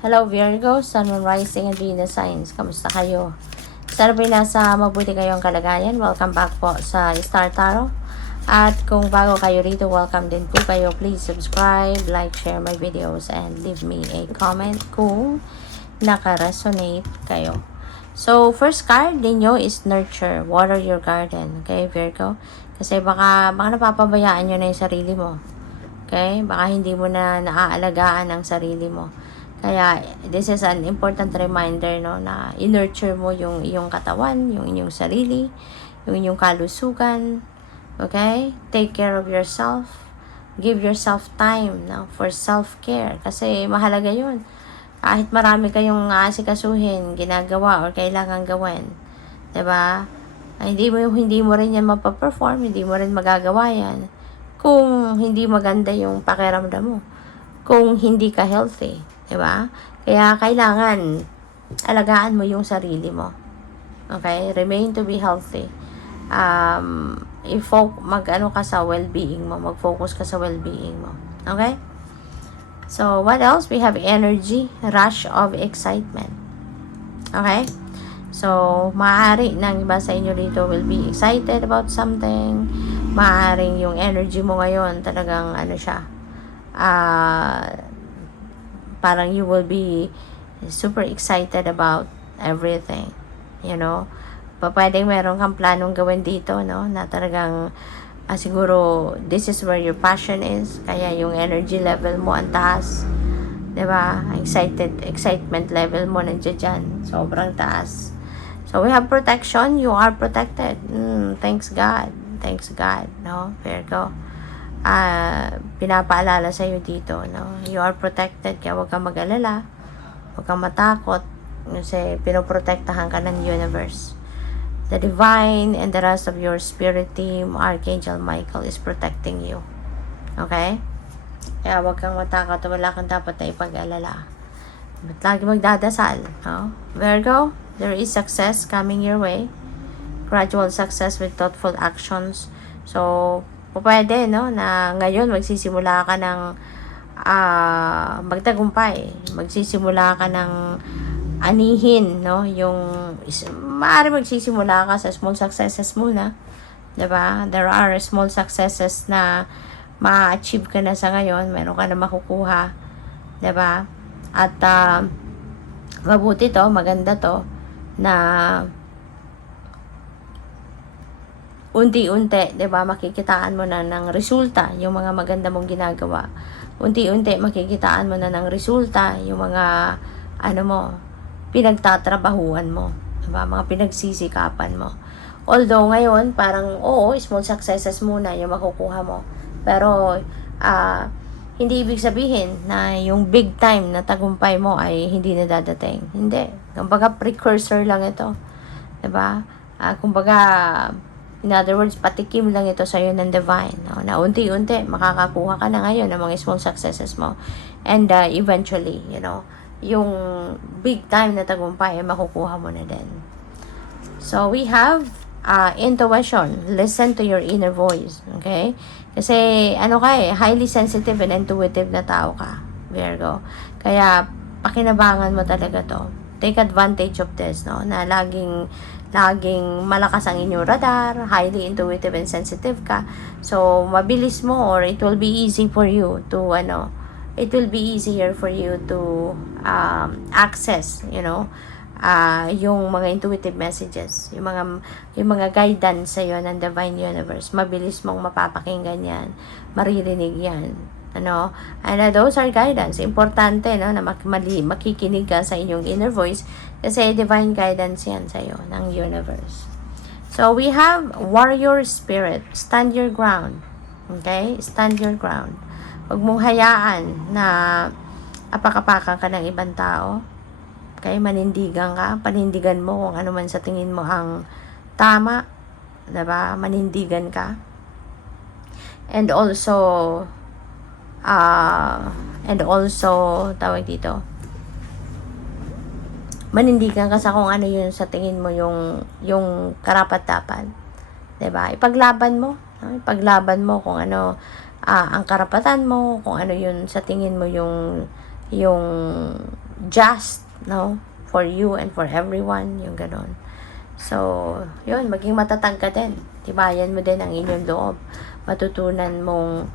Hello Virgo, Sun, Moon, Rising, and Venus signs. Kamusta kayo? Sana po nasa mabuti kayong kalagayan. Welcome back po sa Star Tarot. At kung bago kayo rito, welcome din po kayo. Please subscribe, like, share my videos, and leave me a comment kung naka-resonate kayo. So, first card ninyo is Nurture. Water your garden. Okay, Virgo? Kasi baka napapabayaan nyo na yung sarili mo. Okay? Baka hindi mo na naaalagaan ang sarili mo. Kaya, this is an important reminder, no, na i-nurture mo yung iyong katawan, yung inyong sarili, yung inyong kalusugan. Okay? Take care of yourself. Give yourself time, no, for self-care. Kasi mahalaga yun. Kahit marami kayong aasikasuhin, ginagawa, or kailangan gawin. Diba? Hindi mo rin yan mapaperform, hindi mo rin magagawa yan kung hindi maganda yung pakiramdam mo. Kung hindi ka healthy. Diba? Kaya kailangan alagaan mo yung sarili mo. Okay? Remain to be healthy. Mag-ano ka sa well-being mo. Mag-focus ka sa well-being mo. Okay? So, what else? We have energy, rush of excitement. Okay? So, maaari ng iba sa inyo dito will be excited about something. Maaaring yung energy mo ngayon talagang ano siya, parang you will be super excited about everything, you know. Pwedeng meron kang planong gawin dito, no, na talagang siguro this is where your passion is, kaya yung energy level mo ang taas, diba? Excitement level mo nandiyan dyan, sobrang taas. So we have protection, you are protected. Thanks God, no, Virgo. Pinapaalala sa iyo dito, no? You are protected, kaya huwag kang mag-alala, huwag kang matakot, kasi pinoprotektahan ka ng universe. The divine and the rest of your spirit team, Archangel Michael, is protecting you. Okay? Kaya huwag kang matakot, wala kang dapat na ipag-alala. But lagi magdadasal, no? Virgo, there is success coming your way. Gradual success with thoughtful actions. So, pwede, no, na ngayon magsisimula ka ng magtagumpay. Magsisimula ka ng anihin, no, yung maaari magsisimula ka sa small successes muna. Diba? There are small successes na ma-achieve ka na sa ngayon. Meron ka na makukuha. Diba? At mabuti to, maganda to, na unti-unti, 'di ba, makikitaan mo na ng resulta yung mga maganda mong ginagawa. Unti-unti makikitaan mo na ng resulta yung mga pinagtatrabahuan mo, 'di ba? Mga pinagsisikapan mo. Although ngayon parang small successes muna yung makukuha mo. Pero hindi ibig sabihin na yung big time na tagumpay mo ay hindi na dadating. Hindi. Kumbaga precursor lang ito. 'Di ba? Kumbaga, in other words, patikim lang ito sa'yo ng divine, no? Na unti-unti, makakakuha ka na ngayon ng mga small successes mo. And eventually, you know, yung big time na tagumpay, makukuha mo na din. So, we have intuition. Listen to your inner voice. Okay? Kasi, highly sensitive and intuitive na tao ka, Virgo. Kaya, pakinabangan mo talaga to. Take advantage of this, no? Na laging malakas ang inyong radar, highly intuitive and sensitive ka. So, mabilis mo, or it will be easy for you to, it will be easier for you to access, you know, yung mga intuitive messages, yung mga guidance sa'yo ng Divine Universe. Mabilis mong mapapakinggan yan, maririnig yan. And those are guidance. Importante, no, na makikinig ka sa inyong inner voice kasi divine guidance yan sa'yo ng universe. So, we have warrior spirit. Stand your ground. Okay? Stand your ground. Huwag mong hayaan na apakapakan ka ng ibang tao. Okay? Manindigan ka. Panindigan mo kung ano man sa tingin mo ang tama. Diba? Manindigan ka. And also, tawag dito, manindigan ka sa kung ano yun sa tingin mo yung karapat-dapat. 'Di ba? Ipaglaban mo kung ano ang karapatan mo, kung ano yun sa tingin mo yung just, no? For you and for everyone, yung ganon. So, yun, maging matatag ka din. Tibayan mo din ang inyong loob. Matutunan mong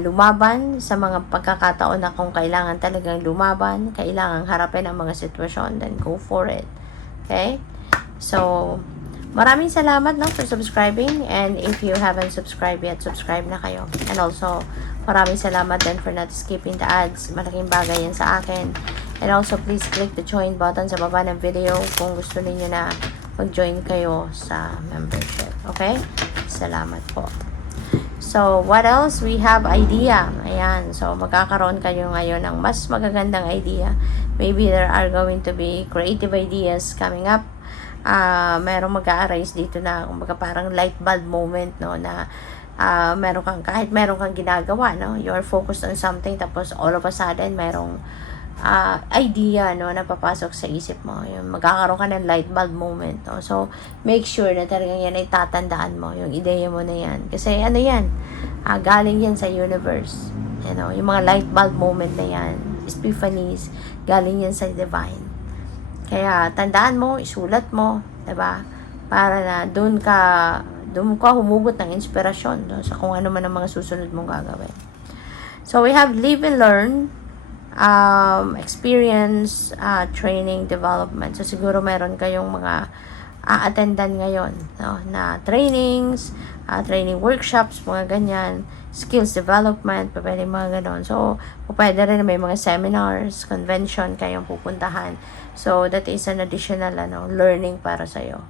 lumaban sa mga pagkakataon na kung kailangan talagang lumaban, kailangan harapin ang mga sitwasyon, then go for it. Okay? So, maraming salamat for subscribing, and if you haven't subscribed yet, subscribe na kayo. And also, maraming salamat din for not skipping the ads. Malaking bagay yan sa akin. And also, please click the join button sa baba ng video kung gusto niyo na mag-join kayo sa membership. Okay? Salamat po. So, what else? We have idea. Ayan. So, magkakaroon kayo ngayon ng mas magagandang idea. Maybe there are going to be creative ideas coming up. Merong mag-a-arise dito na kumbaga parang light bulb moment, no, na kahit meron kang ginagawa, no, you're focused on something, tapos all of a sudden merong idea, no, na papasok sa isip mo. Yung magkakaroon ka ng light bulb moment, no. So make sure na talagang yan ay tatandaan mo, yung ideya mo na yan, kasi ano yan, galing yan sa universe, you know, yung mga light bulb moment na yan, epiphanies, galing yan sa divine. Kaya tandaan mo, isulat mo, 'di ba? Para na doon ka humugot ng inspirasyon, no, sa kung ano man ang mga susunod mong gagawin. So we have live and learn, experience, training, development. So siguro meron kayong mga attendan ngayon, no, na trainings, training workshops, mga ganyan, skills development, pwede mga ganon. So, pwede rin may mga seminars, convention kayong pupuntahan. So, that is an additional learning para sa'yo.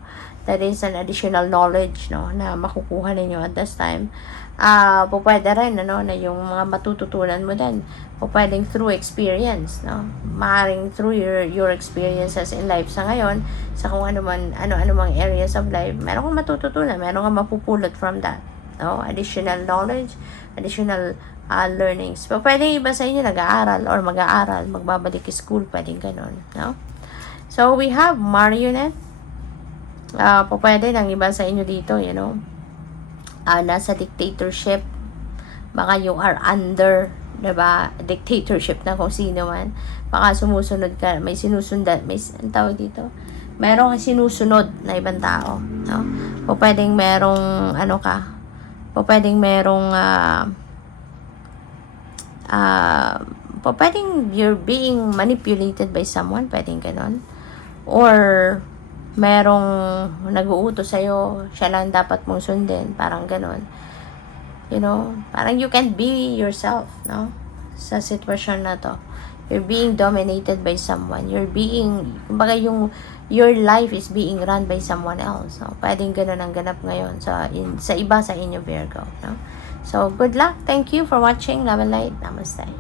That is an additional knowledge, no, na makukuha ninyo at this time. Pwede rin, na yung mga matututunan mo din, pwedeng through experience, no? Maaaring through your experiences in life sa ngayon, sa kung ano mang areas of life, meron kang matututunan, meron kang mapupulot from that, no? Additional knowledge, additional learnings. Pwedeng iba sa inyo nag-aaral or mag-aaral, magbabalik school, pwedeng ganun, no? So, we have marionette. Pwede ng iba sa inyo dito, nasa dictatorship, baka you are under, diba, dictatorship na kung sino man, baka sumusunod ka, may sinusundan, ang tawag dito, merong sinusunod na ibang tao, no? Pwedeng merong pwedeng merong pwedeng you're being manipulated by someone, pwedeng ganon, or merong nag-uutos sa'yo, siya lang dapat mong sundin, parang ganon. Parang you can't be yourself, no? Sa sitwasyon na to. You're being dominated by someone. Kumbaga your life is being run by someone else. No? Pwedeng ganon ang ganap ngayon sa iba sa inyo, Virgo, no? So, good luck. Thank you for watching. Love and light. Namaste.